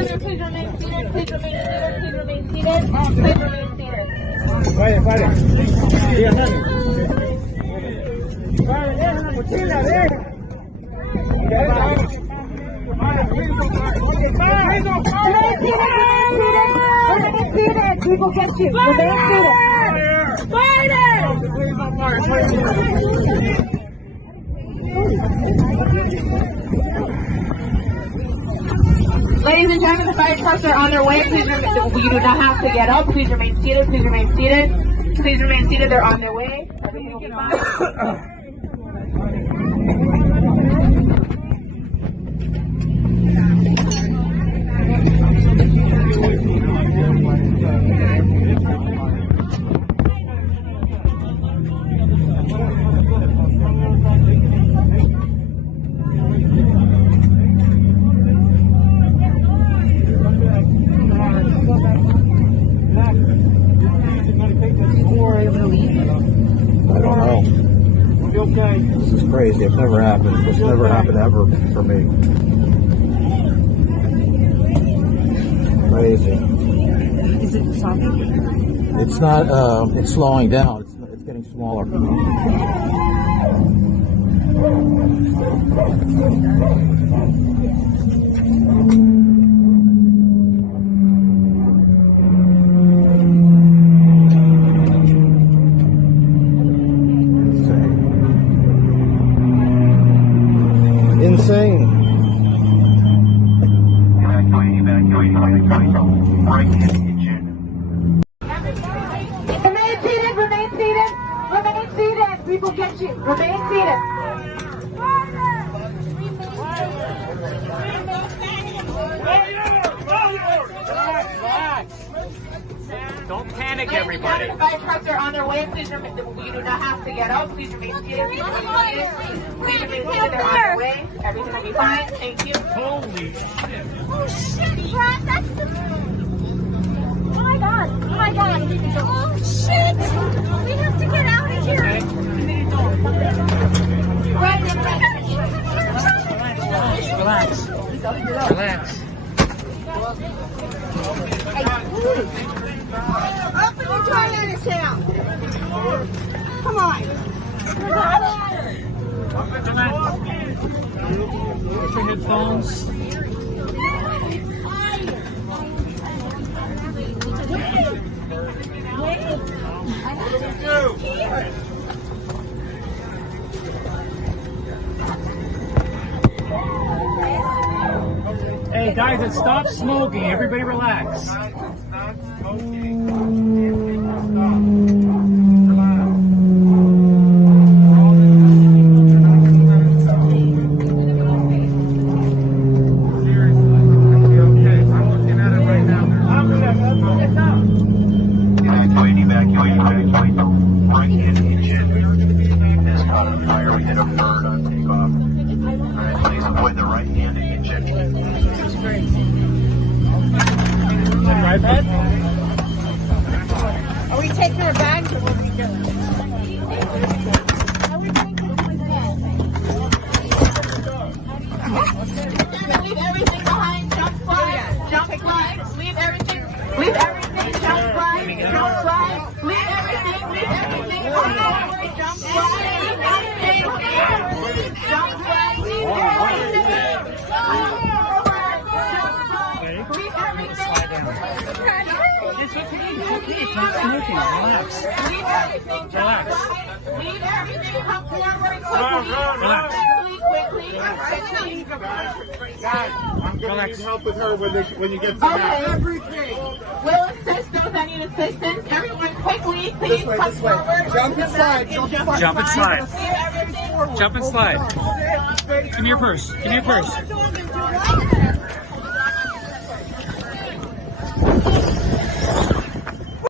Please remain seated. Please remain seated. Please remain seated. Please remain seated. Vaya, pare. Diga, dale. Vale, deja la mochila, deja. People get you. Remain seated. Ladies and gentlemen, the fire trucks are on their way. Please you do not have to get up. Please remain seated. Please remain seated. Please remain seated. They're on their way. Everything will be fine. This is crazy. It's never happened. It's never happened ever for me. Crazy. Is it stopping? It's not. It's slowing down. It's getting smaller. Insane. Remain seated. Remain seated. Remain seated. We will get you. Remain seated. Don't panic, everybody. The fire trucks are on their way. Please remain. You do not have to get up. Please remain seated. Please remain seated. Please remain seated. They're on their way. Everything will be fine. Thank you. Holy shit. Oh shit, Brad, that's the... Oh my god, oh my god. Oh shit! We have to get out of here. Relax. Relax. Open the toilet town. Come on. Put your headphones. Hey guys, and stop smoking. Everybody relax. Please avoid the right hand engine. iPad? Are we taking our bags or what are we doing? Are we taking our bags? Leave everything behind. Jump slide. Jump slide. Leave everything. Leave everything. Jump slide. Jump slide. Leave everything. Leave everything. Jump slide. Jump slide. Jump slide. Leave everything. Leave everything. It's not smoking. Relax. Leave everything. Relax. Leave everything. Come forward Relax. quickly. Guys, I'm going to need help with her when you get to Okay. We'll assist those that need assistance. Everyone quickly, please come forward. Jump and slide. Jump and slide. Jump and slide. Give me your purse. Give me your purse.